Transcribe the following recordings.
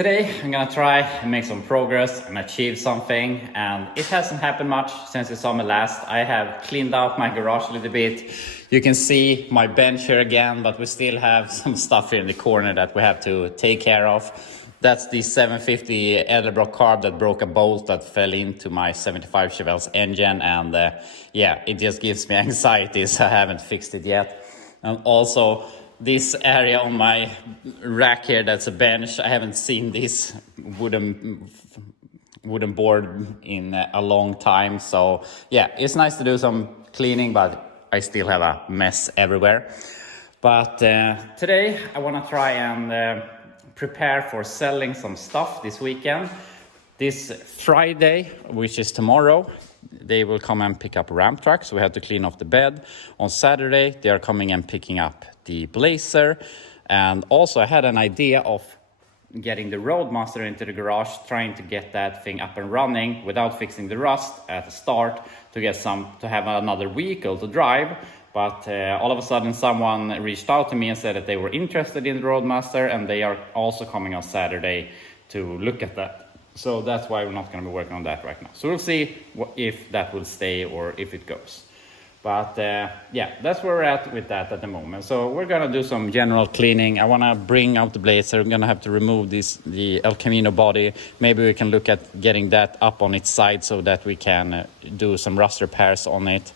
Today I'm gonna try and make some progress and achieve something, and it hasn't happened much since the summer last. I have cleaned out my garage a little bit. You can see my bench here again, but we still have some stuff here in the corner that we have to take care of. That's the 750 Edelbrock carb that broke a bolt that fell into my 75 Chevelles engine, and yeah, it just gives me anxiety, so I haven't fixed it yet. And also this area on my rack here, that's a bench. I haven't seen this wooden board in a long time. So yeah, it's nice to do some cleaning, but I still have a mess everywhere. But today I want to try and prepare for selling some stuff this weekend. This Friday, which is tomorrow, they will come and pick up a ramp truck, so we have to clean off the bed. On Saturday, they are coming and picking up the Blazer. And also I had an idea of getting the Roadmaster into the garage, trying to get that thing up and running without fixing the rust at the start, to have another vehicle to drive. But all of a sudden someone reached out to me and said that they were interested in the Roadmaster, and they are also coming on Saturday to look at that. So that's why we're not going to be working on that right now. So we'll see if that will stay or if it goes. But yeah, that's where we're at with that at the moment. So we're going to do some general cleaning. I want to bring out the Blazer. I'm going to have to remove the El Camino body. Maybe we can look at getting that up on its side so that we can do some rust repairs on it.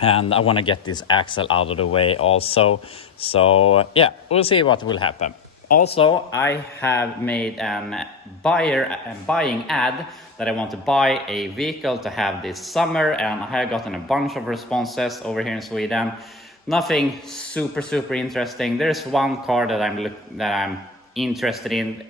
And I want to get this axle out of the way also. So yeah, we'll see what will happen. Also, I have made a buying ad that I want to buy a vehicle to have this summer, and I have gotten a bunch of responses over here in Sweden. Nothing super interesting. There's one car that I'm interested in,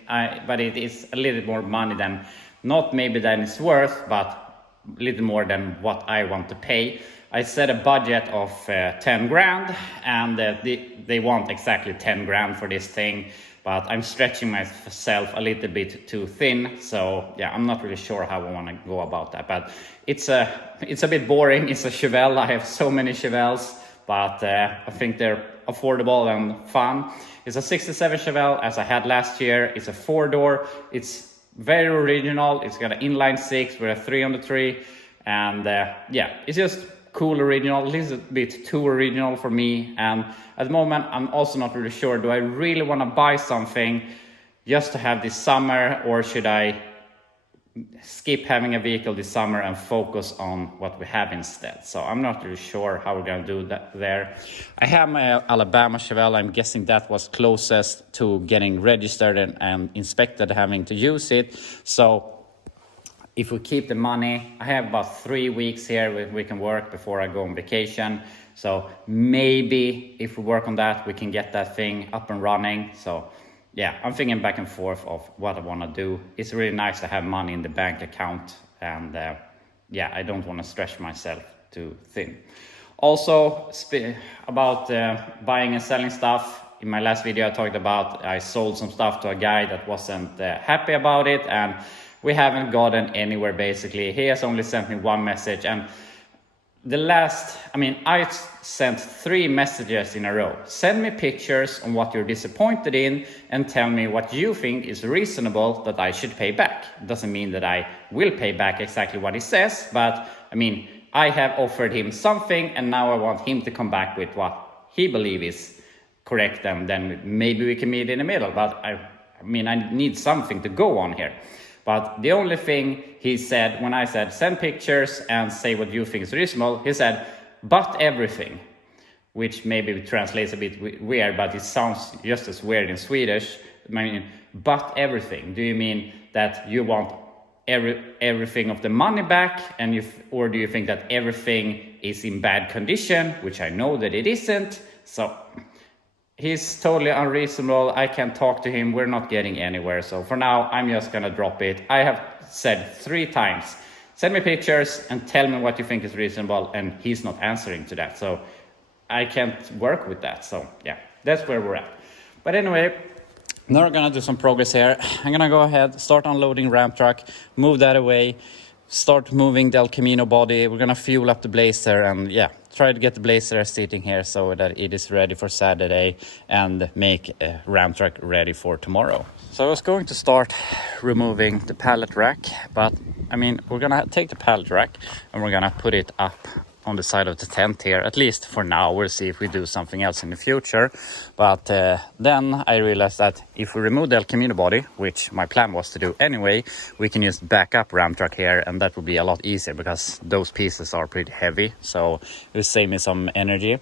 but it is a little bit more money than, not maybe than it's worth, but a little more than what I want to pay. I set a budget of 10 grand, and they want exactly 10 grand for this thing. But I'm stretching myself a little bit too thin, so yeah, I'm not really sure how I want to go about that. But it's a bit boring. It's a Chevelle. I have so many Chevelles, but I think they're affordable and fun. It's a 67 Chevelle, as I had last year. It's a 4-door. It's very original. It's got an inline 6 with a 3 on the tree, and yeah, it's just cool original, a little bit too original for me. And at the moment I'm also not really sure, do I really want to buy something just to have this summer, or should I skip having a vehicle this summer and focus on what we have instead? So I'm not really sure how we're going to do that there. I have my Alabama Chevelle. I'm guessing that was closest to getting registered and inspected, having to use it. So if we keep the money, I have about 3 weeks here we can work before I go on vacation. So maybe if we work on that, we can get that thing up and running. So yeah, I'm thinking back and forth of what I want to do. It's really nice to have money in the bank account, and yeah, I don't want to stretch myself too thin. Also, about buying and selling stuff. In my last video I talked about I sold some stuff to a guy that wasn't happy about it, and we haven't gotten anywhere basically. He has only sent me one message, and I sent 3 messages in a row. Send me pictures on what you're disappointed in and tell me what you think is reasonable that I should pay back. Doesn't mean that I will pay back exactly what he says, but I have offered him something, and now I want him to come back with what he believes is correct, and then maybe we can meet in the middle. But I need something to go on here. But the only thing he said when I said send pictures and say what you think is reasonable, he said, but everything, which maybe translates a bit weird, but it sounds just as weird in Swedish. But everything, do you mean that you want everything of the money back, or do you think that everything is in bad condition, which I know that it isn't? So he's totally unreasonable. I can't talk to him. We're not getting anywhere. So for now, I'm just going to drop it. I have said 3 times, send me pictures and tell me what you think is reasonable. And he's not answering to that. So I can't work with that. So yeah, that's where we're at. But anyway, now we're going to do some progress here. I'm going to go ahead, start unloading ramp truck, move that away, start moving the El Camino body. We're going to fuel up the Blazer, and yeah, try to get the Blazer sitting here so that it is ready for Saturday, and make a ramp truck ready for tomorrow. So I was going to start removing the pallet rack, but I mean, we're gonna take the pallet rack and we're gonna put it up on the side of the tent here, at least for now. We'll see if we do something else in the future. But then I realized that if we remove the El Camino body, which my plan was to do anyway, we can just back up Ram Truck here, and that will be a lot easier because those pieces are pretty heavy, so it will save me some energy.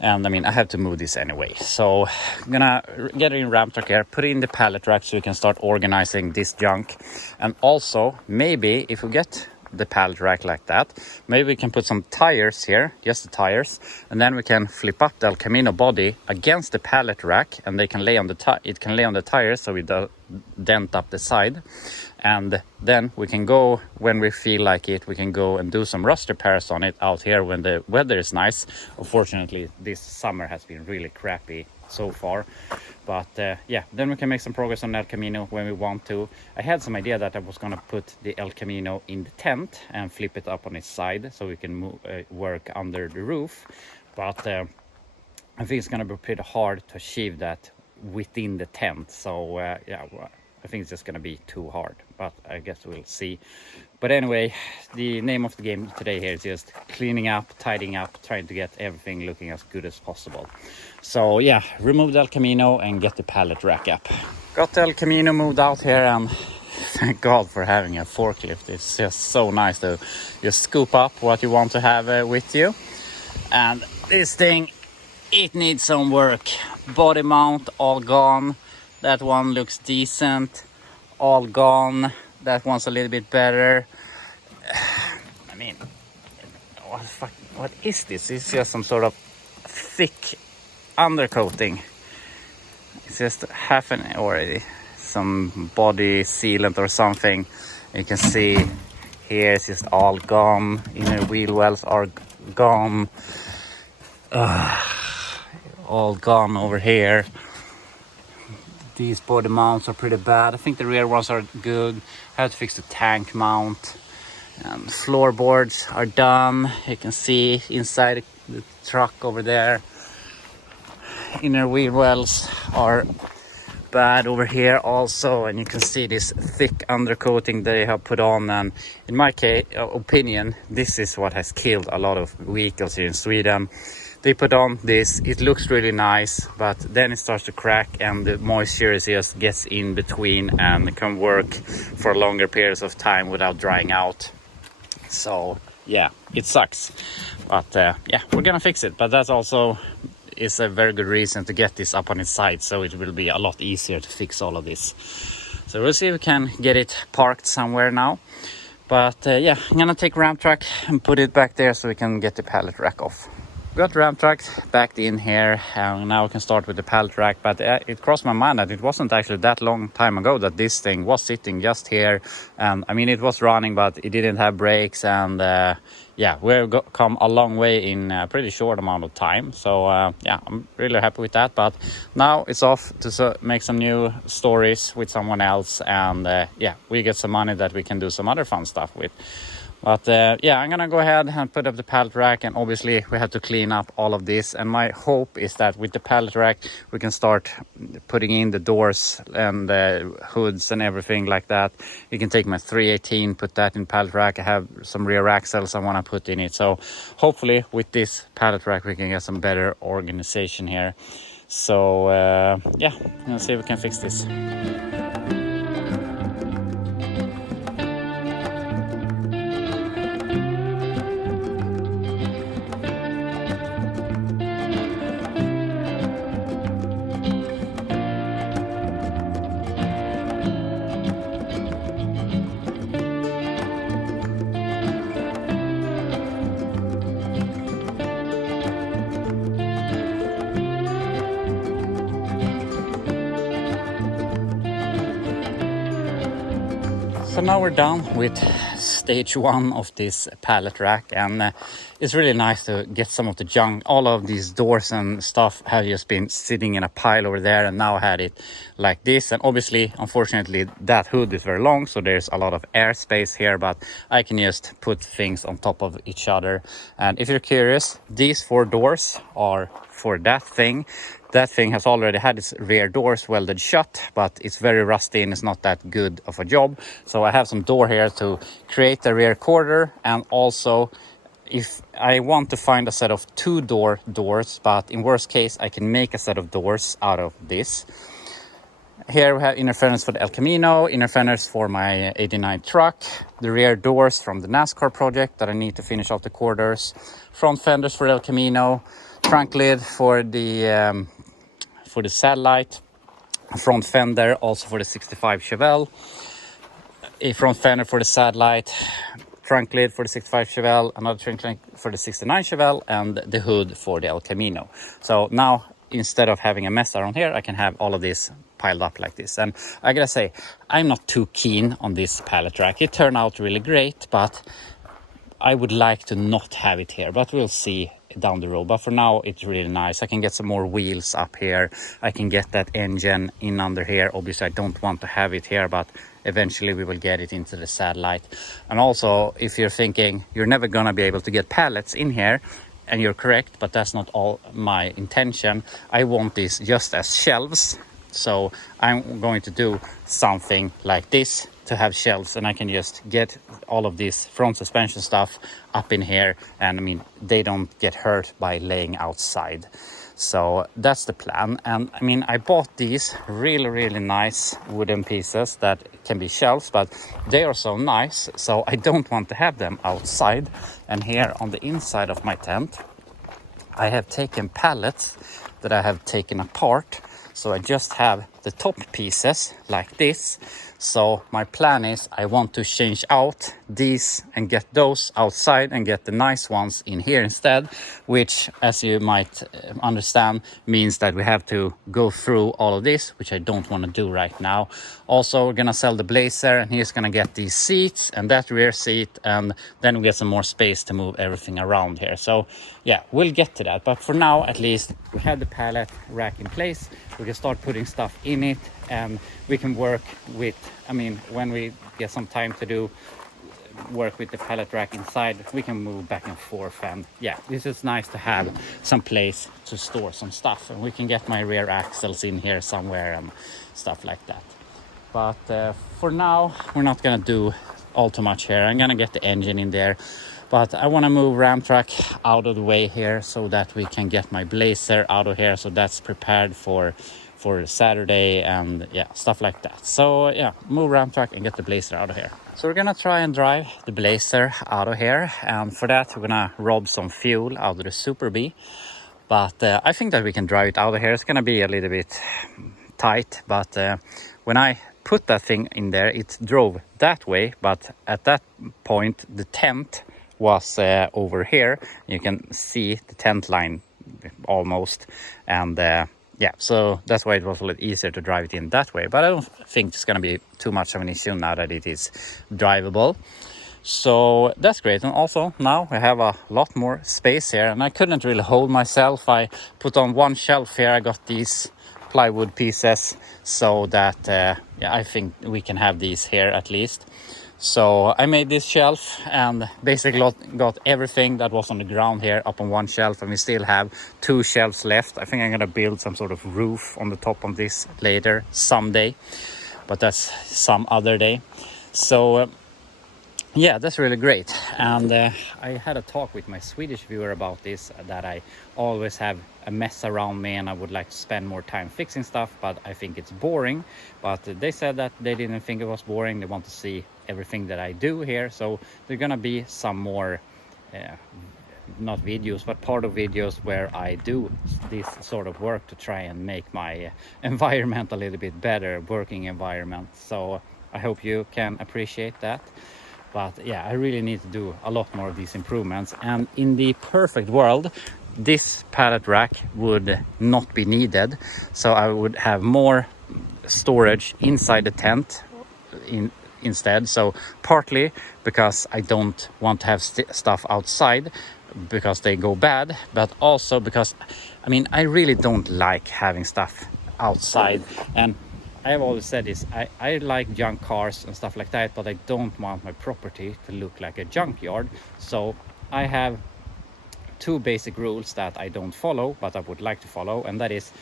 And I mean, I have to move this anyway, so I'm gonna get it in Ram Truck here, put it in the pallet rack so we can start organizing this junk. And also, maybe if we get the pallet rack like that, maybe we can put some tires here, just the tires, and then we can flip up the El Camino body against the pallet rack, and they can lay on it can lay on the tires, so we dent up the side. And then we can go, when we feel like it, we can go and do some rust repairs on it out here when the weather is nice. Unfortunately, this summer has been really crappy so far. But yeah, then we can make some progress on El Camino when we want to. I had some idea that I was gonna put the El Camino in the tent and flip it up on its side so we can work under the roof. But I think it's gonna be pretty hard to achieve that within the tent. So yeah, I think it's just gonna be too hard, but I guess we'll see. But anyway, the name of the game today here is just cleaning up, tidying up, trying to get everything looking as good as possible. So yeah, remove the El Camino and get the pallet rack up. Got the El Camino moved out here, and thank God for having a forklift. It's just so nice to just scoop up what you want to have with you. And this thing, it needs some work. Body mount all gone. That one looks decent, all gone. That one's a little bit better. I mean, what is this? It's just some sort of thick undercoating. It's just half an already, some body sealant or something. You can see here it's just all gone. Inner wheel wells are gone. All gone over here. These body mounts are pretty bad. I think the rear ones are good. I have to fix the tank mount. Floorboards are done. You can see inside the truck over there. Inner wheel wells are bad over here also, and you can see this thick undercoating they have put on. And in my opinion, this is what has killed a lot of vehicles here in Sweden. They put on this, it looks really nice, but then it starts to crack and the moisture just gets in between and can work for longer periods of time without drying out. So yeah, it sucks. But yeah, we're gonna fix it. But that also is a very good reason to get this up on its side, so it will be a lot easier to fix all of this. So we'll see if we can get it parked somewhere now. But yeah, I'm gonna take Ram Truck and put it back there so we can get the pallet rack off. Got Ram Truck backed in here, and now we can start with the pallet rack. But it crossed my mind that it wasn't actually that long time ago that this thing was sitting just here. And I mean, it was running, but it didn't have brakes. And yeah, we've come a long way in a pretty short amount of time. So yeah, I'm really happy with that. But now it's off to make some new stories with someone else. And yeah, we get some money that we can do some other fun stuff with. But yeah, I'm gonna go ahead and put up the pallet rack, and obviously we have to clean up all of this. And my hope is that with the pallet rack we can start putting in the doors and the hoods and everything like that. You can take my 318, put that in pallet rack. I have some rear axles I want to put in it. So hopefully with this pallet rack we can get some better organization here. So yeah, let's see if we can fix this. So now we're done with stage one of this pallet rack, and it's really nice to get some of the junk. All of these doors and stuff have just been sitting in a pile over there, and now I had it like this. And obviously, unfortunately, that hood is very long, so there's a lot of air space here, but I can just put things on top of each other. And if you're curious, these 4 doors are for that thing. That thing has already had its rear doors welded shut, but it's very rusty and it's not that good of a job. So I have some door here to create a rear quarter, and also if I want to find a set of 2-door doors, but in worst case I can make a set of doors out of this. Here we have inner fenders for the El Camino, inner fenders for my 89 truck, the rear doors from the NASCAR project that I need to finish off the quarters, front fenders for El Camino, trunk lid for the Satellite, front fender also for the 65 Chevelle, a front fender for the Satellite, trunk lid for the 65 Chevelle, another trunk lid for the 69 Chevelle, and the hood for the El Camino. So now, instead of having a mess around here, I can have all of this piled up like this. And I gotta say, I'm not too keen on this pallet rack. It turned out really great, but I would like to not have it here, but we'll see down the road. But for now, it's really nice. I can get some more wheels up here. I can get that engine in under here. Obviously, I don't want to have it here, but eventually we will get it into the Satellite. And also, if you're thinking you're never gonna be able to get pallets in here, and you're correct, but that's not all my intention. I want this just as shelves. So I'm going to do something like this to have shelves, and I can just get all of this front suspension stuff up in here, and I mean, they don't get hurt by laying outside. So that's the plan. And I mean, I bought these really nice wooden pieces that can be shelves, but they are so nice, so I don't want to have them outside. And here on the inside of my tent, I have taken pallets that I have taken apart. So I just have the top pieces like this. So my plan is I want to change out these and get those outside and get the nice ones in here instead, which, as you might understand, means that we have to go through all of this, which I don't want to do right now. Also, we're gonna sell the Blazer, and he's gonna get these seats and that rear seat, and then we get some more space to move everything around here. So yeah, we'll get to that, but for now at least we have the pallet rack in place. We can start putting stuff in it, and we can work with, I mean, when we get some time to do work with the pallet rack inside, we can move back and forth. And yeah, this is nice to have some place to store some stuff, and we can get my rear axles in here somewhere and stuff like that. But for now, we're not gonna do all too much here. I'm gonna get the engine in there, but I want to move Ram Truck out of the way here so that we can get my Blazer out of here, so that's prepared for Saturday and yeah, stuff like that. So yeah, move Ram Truck and get the Blazer out of here. So we're gonna try and drive the Blazer out of here, and for that we're gonna rob some fuel out of the Super Bee. But I think that we can drive it out of here. It's gonna be a little bit tight, but when I put that thing in there, it drove that way, but at that point the tent was over here. You can see the tent line almost, and yeah, so that's why it was a little easier to drive it in that way. But I don't think it's going to be too much of an issue now that it is drivable. So that's great. And also now we have a lot more space here, and I couldn't really hold myself. I put on one shelf here. I got these plywood pieces so that yeah, I think we can have these here at least. So I made this shelf and basically got everything that was on the ground here up on one shelf, and we still have 2 shelves left. I think I'm gonna build some sort of roof on the top of this later someday, but that's some other day. So yeah, that's really great. And I had a talk with my Swedish viewer about this, that I always have a mess around me and I would like to spend more time fixing stuff, but I think it's boring. But they said that they didn't think it was boring. They want to see everything that I do here. So there's gonna be some more not videos, but part of videos where I do this sort of work to try and make my environment a little bit better, working environment. So I hope you can appreciate that. But yeah, I really need to do a lot more of these improvements. And in the perfect world, this pallet rack would not be needed. So I would have more storage inside the tent instead. So partly because I don't want to have stuff outside because they go bad, but also because, I mean, I really don't like having stuff outside. And I have always said this, I like junk cars and stuff like that, but I don't want my property to look like a junkyard. So I have 2 basic rules that I don't follow, but I would like to follow, and that is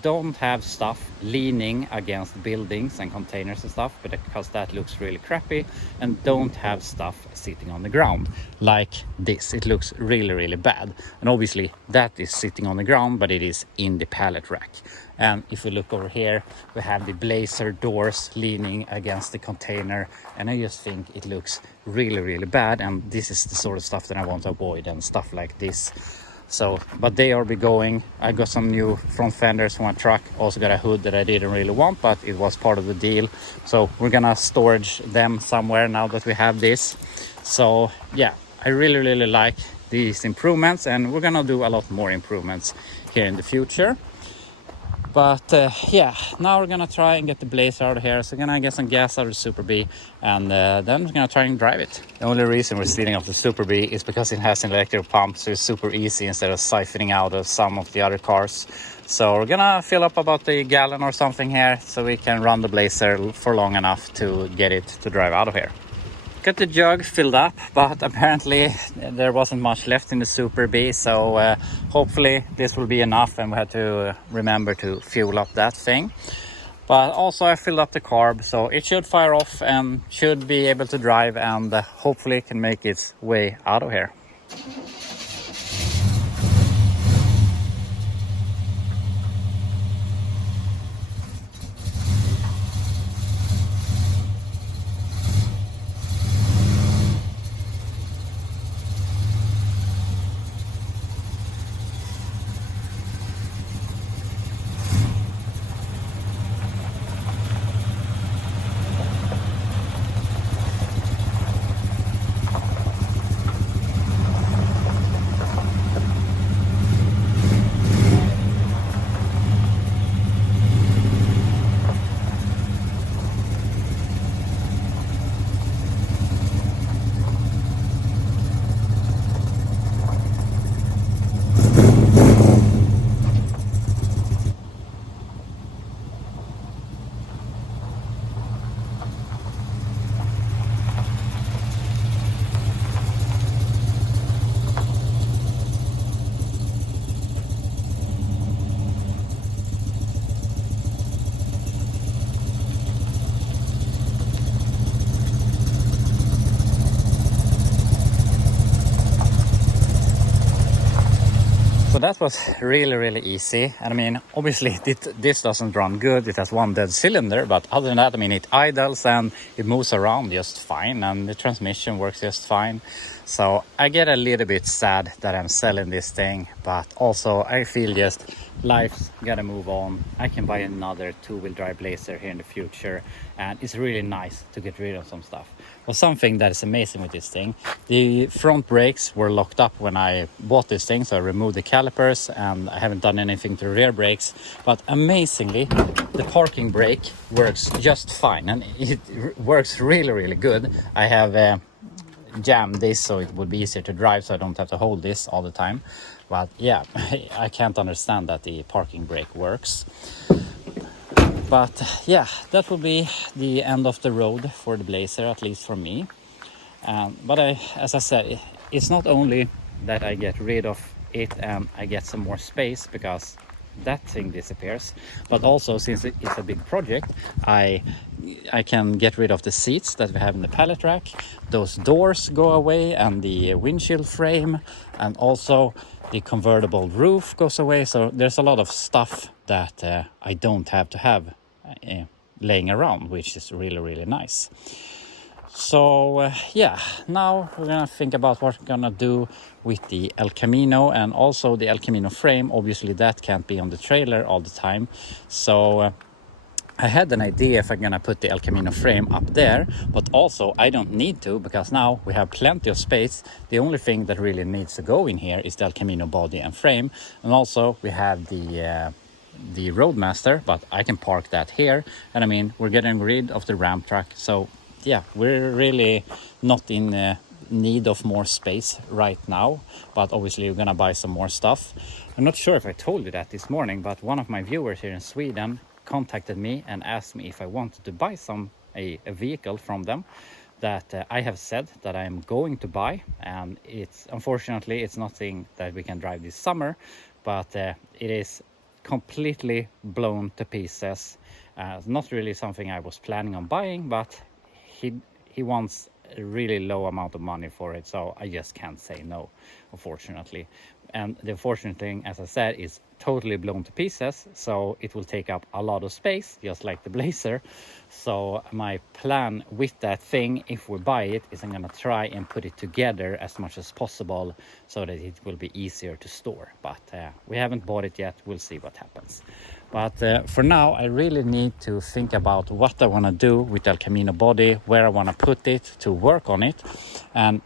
don't have stuff leaning against buildings and containers and stuff, because that looks really crappy. And don't have stuff sitting on the ground like this. It looks really, really bad. And obviously that is sitting on the ground, but it is in the pallet rack. And if we look over here, we have the Blazer doors leaning against the container, and I just think it looks really, really bad. And this is the sort of stuff that I want to avoid, and stuff like this. So, but they are be going. I got some new front fenders for my truck. Also got a hood that I didn't really want, but it was part of the deal. So we're gonna storage them somewhere now that we have this. So yeah, I really, really like these improvements, and we're gonna do a lot more improvements here in the future. But yeah, now we're gonna try and get the Blazer out of here. So we're gonna get some gas out of the Super Bee, and then we're gonna try and drive it. The only reason we're stealing off the Super Bee is because it has an electric pump, so it's super easy instead of siphoning out of some of the other cars. So we're gonna fill up about a gallon or something here, so we can run the Blazer for long enough to get it to drive out of here. Got the jug filled up, but apparently there wasn't much left in the Super Bee, so hopefully this will be enough, and we have to remember to fuel up that thing. But also I filled up the carb, so it should fire off and should be able to drive, and hopefully can make its way out of here. So that was really, really easy. And I mean, obviously this doesn't run good. It has one dead cylinder, but other than that, I mean, it idles and it moves around just fine, and the transmission works just fine. So I get a little bit sad that I'm selling this thing, but also I feel just life's gotta move on. I can buy another two-wheel drive Blazer here in the future, and it's really nice to get rid of some stuff. Well, something that is amazing with this thing, the front brakes were locked up when I bought this thing, so I removed the calipers, and I haven't done anything to the rear brakes. But amazingly, the parking brake works just fine, and it works really, really good. I have jammed this so it would be easier to drive, so I don't have to hold this all the time. But yeah, I can't understand that the parking brake works. But yeah, that will be the end of the road for the Blazer, at least for me. But as I said, it's not only that I get rid of it and I get some more space because that thing disappears, but also since it's a big project, I can get rid of the seats that we have in the pallet rack. Those doors go away, and the windshield frame, and also the convertible roof goes away. So there's a lot of stuff that I don't have to have laying around, which is really, really nice. So yeah, now we're gonna think about what we're gonna do with the El Camino, and also the El Camino frame. Obviously that can't be on the trailer all the time, so I had an idea if I'm gonna put the El Camino frame up there, but also I don't need to, because now we have plenty of space. The only thing that really needs to go in here is the El Camino body and frame, and also we have the Roadmaster, but I can park that here. And I mean, we're getting rid of the Ram truck, so yeah, we're really not in need of more space right now, but obviously we're gonna buy some more stuff. I'm not sure if I told you that this morning, but one of my viewers here in Sweden contacted me and asked me if I wanted to buy a vehicle from them that I have said that I'm going to buy, and it's unfortunately it's nothing that we can drive this summer, but it is completely blown to pieces. Not really something I was planning on buying, but he wants a really low amount of money for it, so I just can't say no, unfortunately. And the unfortunate thing, as I said, is totally blown to pieces, so it will take up a lot of space, just like the Blazer. So my plan with that thing, if we buy it, is I'm gonna try and put it together as much as possible so that it will be easier to store. But we haven't bought it yet. We'll see what happens. But for now, I really need to think about what I want to do with the El Camino body, where I want to put it to work on it. And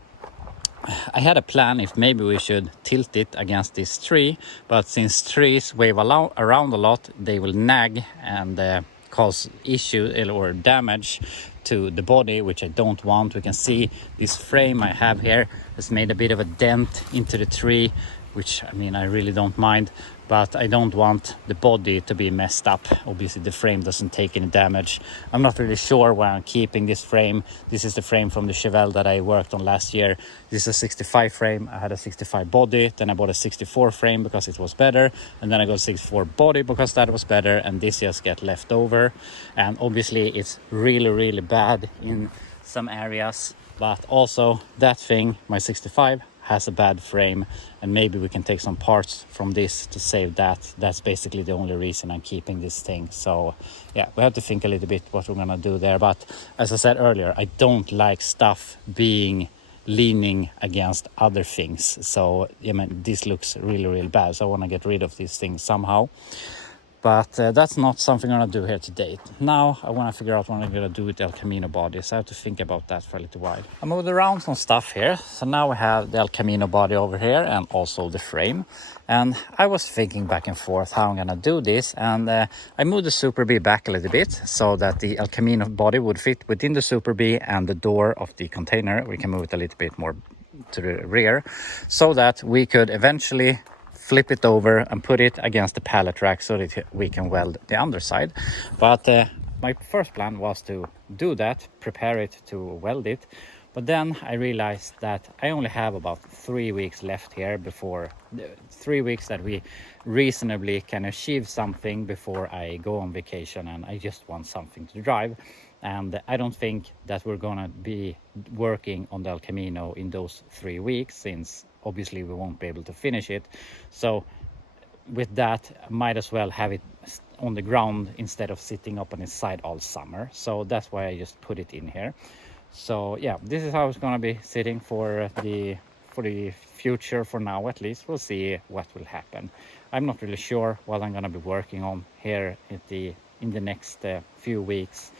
I had a plan if maybe we should tilt it against this tree, but since trees wave around a lot, they will nag and cause issue or damage to the body, which I don't want. We can see this frame I have here has made a bit of a dent into the tree, which I mean, I really don't mind, but I don't want the body to be messed up. Obviously the frame doesn't take any damage. I'm not really sure where I'm keeping this frame. This is the frame from the Chevelle that I worked on last year. This is a 65 frame. I had a 65 body, then I bought a 64 frame because it was better, and then I got a 64 body because that was better, and this just get left over. And obviously it's really bad in some areas, but also that thing, my 65, has a bad frame, and maybe we can take some parts from this to save that. That's basically the only reason I'm keeping this thing. So yeah, we have to think a little bit what we're gonna do there. But as I said earlier, I don't like stuff being leaning against other things. So I mean, this looks really bad, so I want to get rid of these things somehow. But that's not something I'm going to do here today. Now I want to figure out what I'm going to do with the El Camino body. So I have to think about that for a little while. I moved around some stuff here. So now we have the El Camino body over here and also the frame. And I was thinking back and forth how I'm going to do this. And I moved the Super Bee back a little bit so that the El Camino body would fit within the Super Bee and the door of the container. We can move it a little bit more to the rear so that we could eventually flip it over and put it against the pallet rack so that we can weld the underside. But my first plan was to do that, prepare it to weld it. But then I realized that I only have about 3 weeks left here before 3 weeks that we reasonably can achieve something before I go on vacation, and I just want something to drive. And I don't think that we're gonna be working on the El Camino in those 3 weeks, since obviously we won't be able to finish it. So with that, I might as well have it on the ground instead of sitting up on its side all summer. So that's why I just put it in here. So yeah, this is how it's gonna be sitting for the future. For now, at least, we'll see what will happen. I'm not really sure what I'm gonna be working on here in the next few weeks.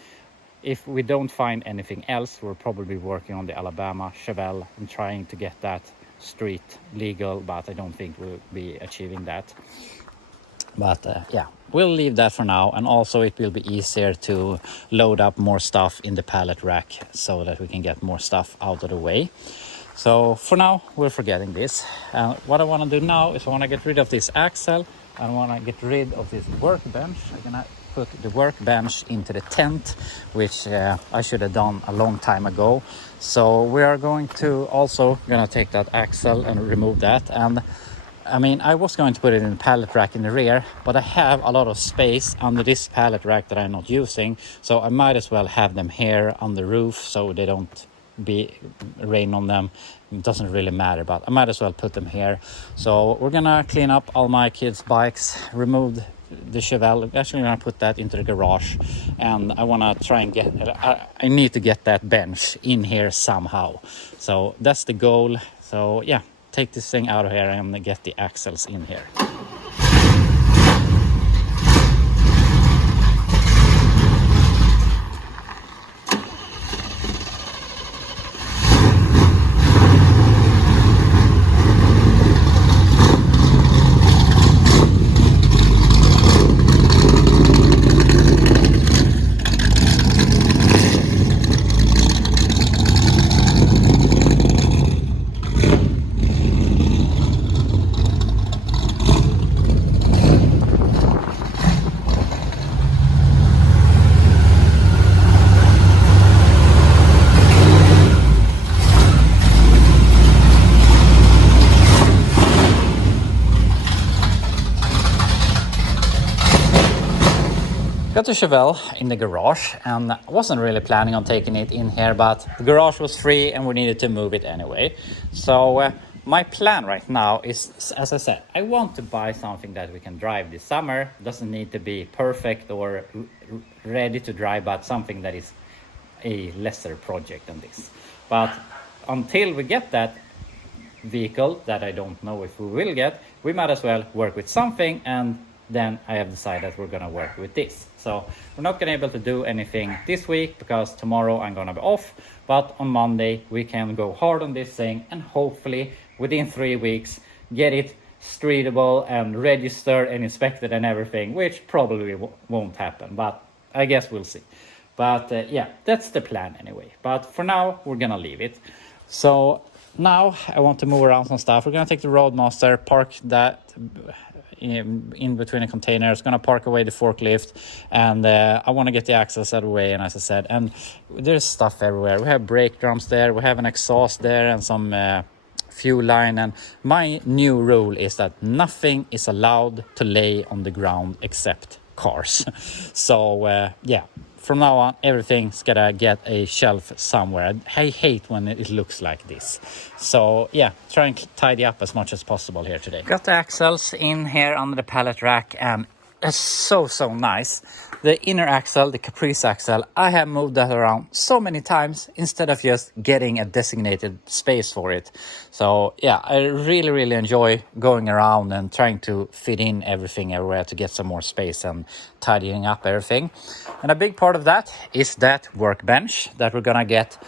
If we don't find anything else, we're probably working on the Alabama Chevelle and trying to get that street legal, but I don't think we'll be achieving that. But yeah, we'll leave that for now. And also it will be easier to load up more stuff in the pallet rack so that we can get more stuff out of the way. So for now, we're forgetting this. What I want to do now is I want to get rid of this axle. I want to get rid of this workbench. I'm gonna put the workbench into the tent, which I should have done a long time ago. So we are going to also gonna take that axle and remove that. And I mean, I was going to put it in the pallet rack in the rear, but I have a lot of space under this pallet rack that I'm not using, so I might as well have them here on the roof so they don't rain on them. It doesn't really matter, but I might as well put them here. So we're gonna clean up all my kids' bikes, remove the Chevelle. Actually, I'm gonna put that into the garage, and I want to try and get I need to get that bench in here somehow. So that's the goal. So yeah, take this thing out of here and get the axles in here. got the Chevelle in the garage, and I wasn't really planning on taking it in here, but the garage was free and we needed to move it anyway. So my plan right now is, as I said, I want to buy something that we can drive this summer. Doesn't need to be perfect or ready to drive, but something that is a lesser project than this. But until we get that vehicle, that I don't know if we will get, we might as well work with something, and then I have decided that we're gonna work with this. So we're not gonna be able to do anything this week because tomorrow I'm gonna be off, but on Monday we can go hard on this thing and hopefully within 3 weeks get it streetable and registered and inspected and everything, which probably won't happen, but I guess we'll see. But yeah, that's the plan anyway. But for now, we're gonna leave it. So now I want to move around some stuff. We're gonna take the Roadmaster, park that in between the containers, gonna park away the forklift, and I want to get the axles out of the way. And as I said, and there's stuff everywhere. We have brake drums there, we have an exhaust there, and some fuel line. And my new rule is that nothing is allowed to lay on the ground except cars. So yeah, from now on everything's gotta get a shelf somewhere. I hate when it looks like this. So yeah, try and tidy up as much as possible here today. Got the axles in here under the pallet rack, and it's so nice. The inner axle, the Caprice axle, I have moved that around so many times instead of just getting a designated space for it. So yeah, I really enjoy going around and trying to fit in everything everywhere to get some more space and tidying up everything. And a big part of that is that workbench that we're gonna get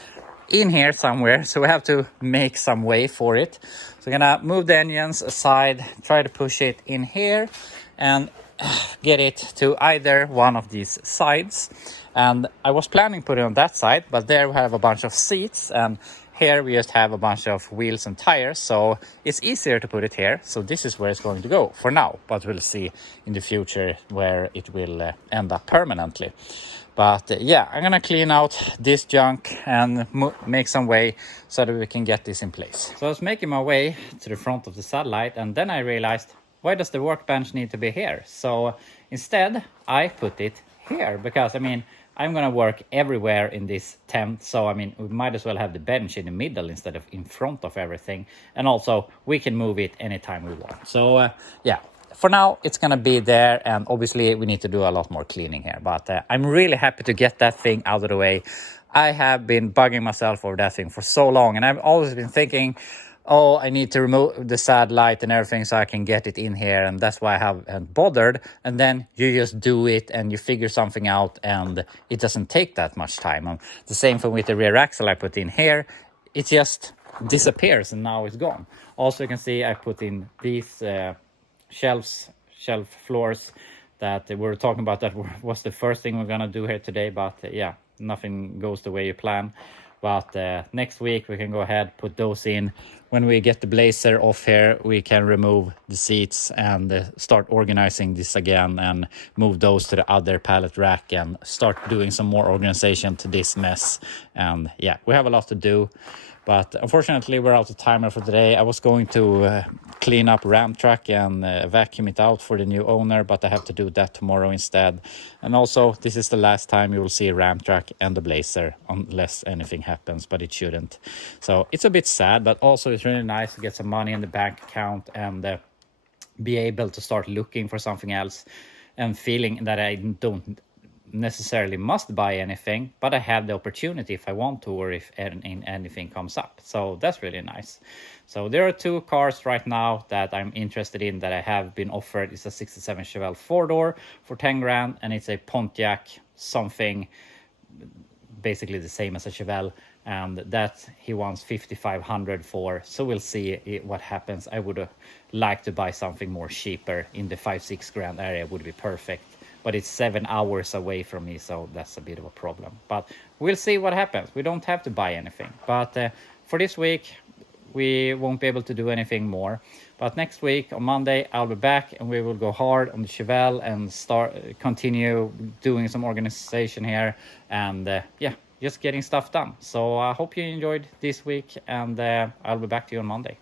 in here somewhere, so we have to make some way for it. So we're gonna move the engines aside, try to push it in here and get it to either one of these sides. And I was planning to put it on that side, but there we have a bunch of seats, and here we just have a bunch of wheels and tires, so it's easier to put it here. So this is where it's going to go for now, but we'll see in the future where it will end up permanently. But yeah, I'm gonna clean out this junk and make some way so that we can get this in place. So I was making my way to the front of the satellite, and then I realized, why does the workbench need to be here? So instead I put it here, because I mean, I'm gonna work everywhere in this tent. So I mean, we might as well have the bench in the middle instead of in front of everything. And also we can move it anytime we want. So yeah, for now it's gonna be there, and obviously we need to do a lot more cleaning here. But I'm really happy to get that thing out of the way. I have been bugging myself over that thing for so long, and I've always been thinking, oh, I need to remove the satellite and everything so I can get it in here, and that's why I haven't bothered. And then you just do it and you figure something out, and it doesn't take that much time. And the same thing with the rear axle I put in here. It just disappears and now it's gone. Also, you can see I put in these shelf floors that we were talking about. That was the first thing we're gonna do here today, but yeah, nothing goes the way you plan. But next week we can go ahead, put those in. When we get the Blazer off here, we can remove the seats and start organizing this again and move those to the other pallet rack and start doing some more organization to this mess. And yeah, we have a lot to do. But unfortunately, we're out of timer for today. I was going to clean up Ram Truck and vacuum it out for the new owner, but I have to do that tomorrow instead. And also, this is the last time you will see a Ram Truck and the Blazer, unless anything happens, but it shouldn't. So it's a bit sad, but also it's really nice to get some money in the bank account and be able to start looking for something else and feeling that I don't necessarily must buy anything, but I have the opportunity if I want to, or if anything comes up. So that's really nice. So there are two cars right now that I'm interested in that I have been offered. It's a 67 Chevelle 4-door for 10 grand, and it's a Pontiac something basically the same as a Chevelle, and that he wants 5,500 for. So we'll see what happens. I would like to buy something more cheaper in the 5-6 grand area, would be perfect. But it's 7 hours away from me, so that's a bit of a problem. But we'll see what happens. We don't have to buy anything. But for this week, we won't be able to do anything more. But next week, on Monday, I'll be back, and we will go hard on the Chevelle and continue doing some organization here. And yeah, just getting stuff done. So I hope you enjoyed this week, and I'll be back to you on Monday.